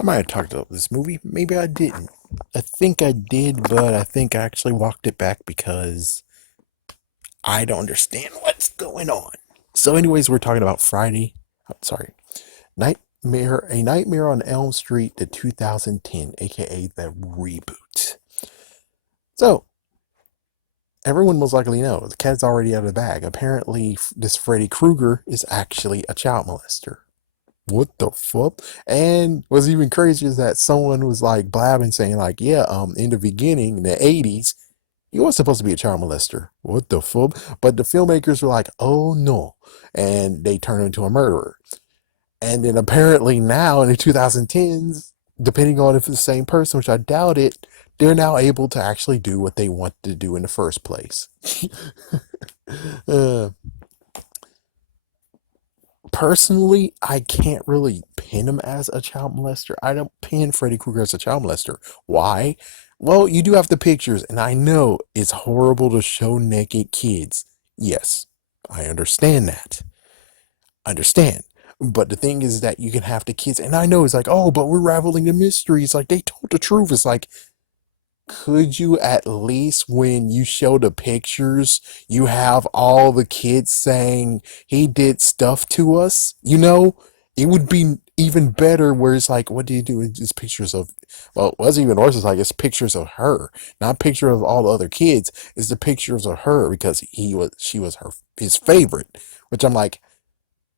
I might have talked about this movie. Maybe I didn't. I think I did, but I think I actually walked it back because I don't understand what's going on. So, anyways, we're talking about Friday. Sorry, Nightmare, A Nightmare on Elm Street, the 2010, aka the reboot. So, everyone most likely knows the cat's already out of the bag. Apparently, this Freddy Krueger is actually a child molester. What the fuck? And what's even crazier is that someone was like blabbing saying like, yeah, in the beginning, in the 80s, he was supposed to be a child molester. What the fuck? But the filmmakers were like, oh no. And they turned him into a murderer. And then apparently now in the 2010s, depending on if it's the same person, which I doubt it, they're now able to actually do what they want to do in the first place. uh, Personally, I can't really pin him as a child molester. I don't pin Freddy Krueger as a child molester. Why? Well, you do have the pictures, and I know it's horrible to show naked kids. Yes, I understand that. I understand. But the thing is that you can have the kids, and I know it's like, oh, but we're raveling the mystery. It's like they told the truth. It's like, could you at least, when you show the pictures, you have all the kids saying he did stuff to us? It would be even better where it's like, what do you do? It's just pictures of, well, what's even worse is like it's pictures of her, not picture of all the other kids. It's the pictures of her because she was his favorite, which I'm like,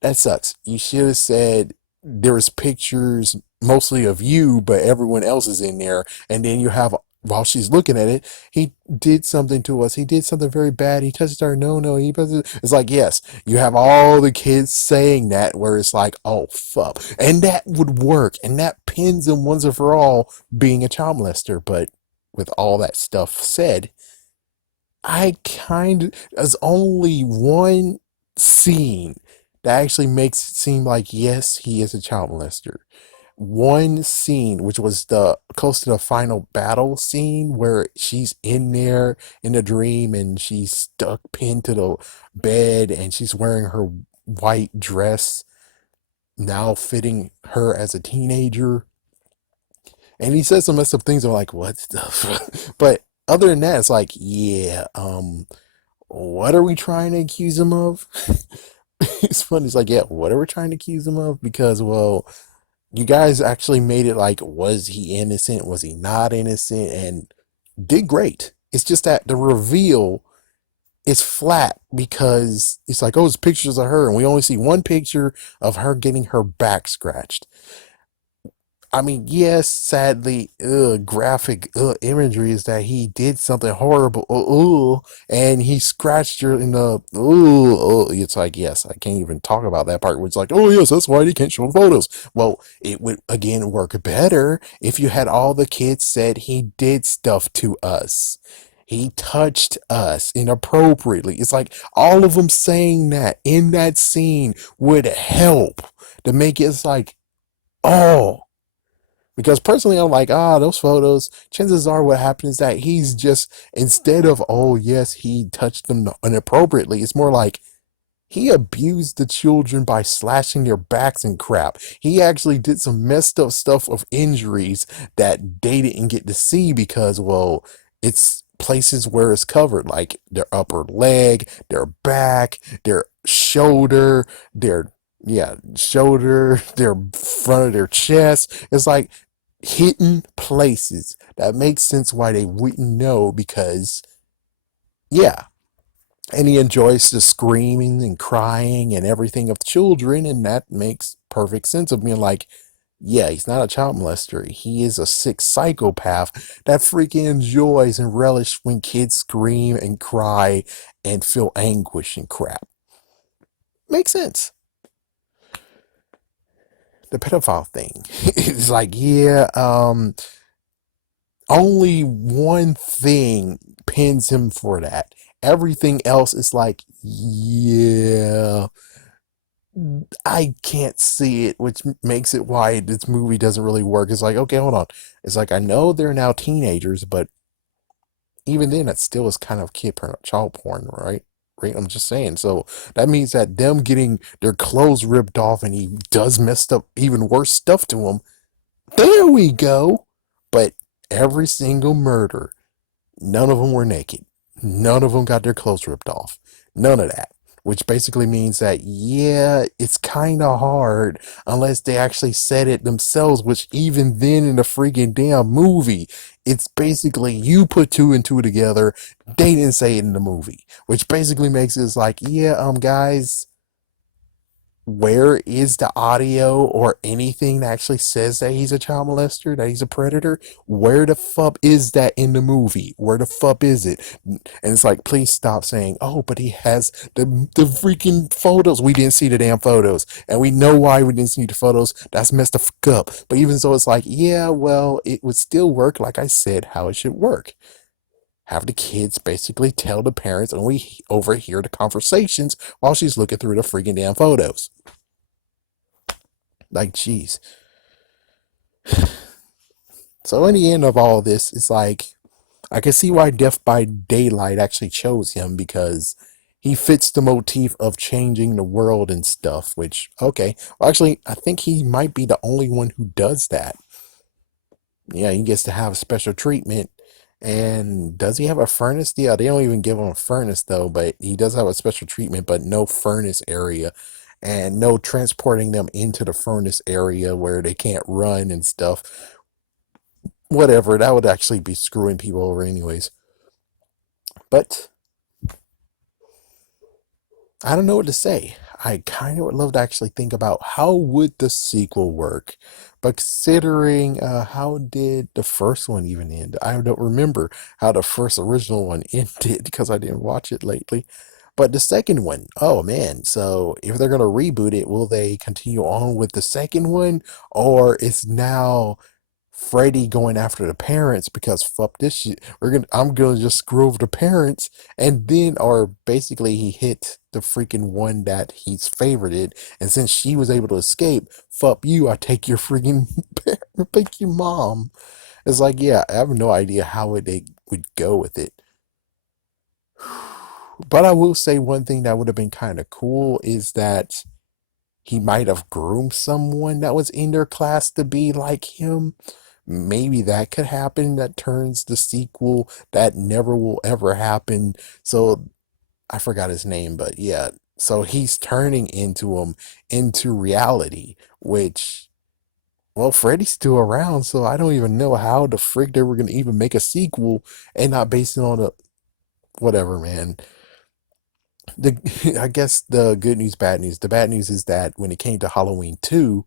that sucks. You should have said there was pictures mostly of you, but everyone else is in there, and then you have while she's looking at it, he did something to us. He did something very bad. He touched our no. It's like, yes, you have all the kids saying that, where it's like, oh fuck, and that would work, and that pins him once and for all being a child molester. But with all that stuff said, I kind of there's only one scene that actually makes it seem like yes, he is a child molester. One scene, which was the close to the final battle scene, where she's in there in the dream and she's stuck pinned to the bed and she's wearing her white dress, now fitting her as a teenager. And he says some messed up things. I'm like, what the? But other than that, it's like, yeah, what are we trying to accuse him of? It's funny. It's like, yeah, what are we trying to accuse him of? Because, well, you guys actually made it like, was he innocent? Was he not innocent? And did great. It's just that the reveal is flat because it's like, oh, it's pictures of her, and we only see one picture of her getting her back scratched. I mean, yes, sadly, graphic imagery is that he did something horrible, and he scratched her in the, it's like, yes, I can't even talk about that part where it's like, oh, yes, that's why he can't show photos. Well, it would, again, work better if you had all the kids said he did stuff to us. He touched us inappropriately. It's like all of them saying that in that scene would help to make it like, oh, because personally, I'm like, those photos, chances are what happened is that he's just, instead of, oh, yes, he touched them inappropriately, it's more like he abused the children by slashing their backs and crap. He actually did some messed up stuff of injuries that they didn't get to see because, well, it's places where it's covered, like their upper leg, their back, their shoulder, their front of their chest. It's like hidden places that makes sense why they wouldn't know because, yeah, and he enjoys the screaming and crying and everything of the children, and that makes perfect sense of being like, yeah, he's not a child molester. He is a sick psychopath that freaking enjoys and relish when kids scream and cry and feel anguish and crap. Makes sense. The pedophile thing is like, yeah, only one thing pins him for that. Everything else is like, yeah, I can't see it, which makes it why this movie doesn't really work. It's like, okay, hold on. It's like, I know they're now teenagers, but even then, it still is kind of kid porn, child porn, right? Right? I'm just saying. So that means that them getting their clothes ripped off and he does messed up, even worse stuff to them. There we go. But every single murder, none of them were naked. None of them got their clothes ripped off. None of that. Which basically means that, yeah, it's kind of hard unless they actually said it themselves, which even then in the freaking damn movie, it's basically you put two and two together. They didn't say it in the movie, which basically makes it like, yeah, guys, where is the audio or anything that actually says that he's a child molester, that he's a predator? Where the fuck is that in the movie? Where the fuck is it? And it's like, please stop saying, oh, but he has the freaking photos. We didn't see the damn photos. And we know why we didn't see the photos. That's messed the fuck up. But even so, it's like, yeah, well, it would still work, like I said, how it should work. Have the kids basically tell the parents, and we overhear the conversations while she's looking through the freaking damn photos. Like, jeez. So in the end of all this, it's like I can see why Death by Daylight actually chose him, because he fits the motif of changing the world and stuff. Which, okay, well, actually, I think he might be the only one who does that. Yeah, he gets to have special treatment. And does he have a furnace? Yeah, they don't even give him a furnace though, but he does have a special treatment, but no furnace area and no transporting them into the furnace area where they can't run and stuff. Whatever, that would actually be screwing people over anyways. But I don't know what to say. I kind of would love to actually think about how would the sequel work. But considering how did the first one even end? I don't remember how the first original one ended because I didn't watch it lately. But the second one, oh man. So if they're going to reboot it, will they continue on with the second one? Or is now Freddy going after the parents because fuck this shit. I'm gonna just screw over the parents, and then, or basically he hit the freaking one that he's favorited, and since she was able to escape, fuck you, I take your freaking take your mom. It's like, yeah, I have no idea how they would go with it. But I will say one thing that would have been kind of cool is that he might have groomed someone that was in their class to be like him. Maybe that could happen, that turns the sequel that never will ever happen. So I forgot his name, but yeah. So he's turning into him into reality, which, well, Freddy's still around, so I don't even know how the frick they were gonna even make a sequel and not based it on a whatever, man. The I guess the good news, bad news. The bad news is that when it came to Halloween 2,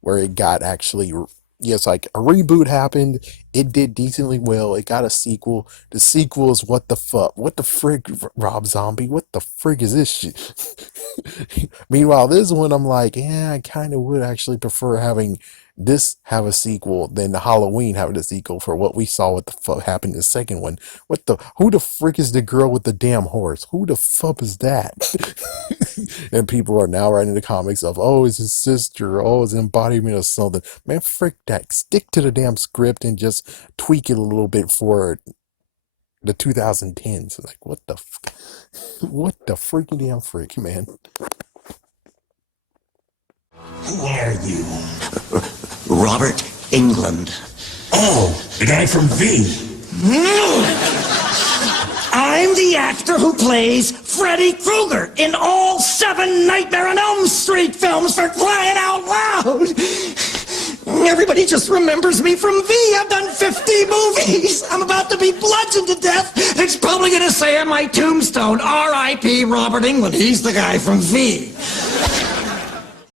where it got actually, yes, like a reboot happened, it did decently well, it got a sequel. The sequel is what the fuck, what the frig, Rob Zombie, what the frig is this shit? Meanwhile, this one I'm like, yeah, I kind of would actually prefer having this have a sequel than the Halloween having a sequel for what we saw what the fuck happened in the second one. What the, who the frick is the girl with the damn horse? Who the fuck is that? And people are now writing the comics of, oh, it's his sister, oh, it's embodiment of something. Man, frick that. Stick to the damn script and just tweak it a little bit for the 2010s. Like, what the what the freaking damn frick, man? Who are you? Robert Englund. Oh, the guy from V. I'm the actor who plays Freddy Krueger in all 7 Nightmare on Elm Street films, for crying out loud! Everybody just remembers me from V. I've done 50 movies. I'm about to be bludgeoned to death. It's probably going to say on my tombstone, R.I.P. Robert Englund. He's the guy from V.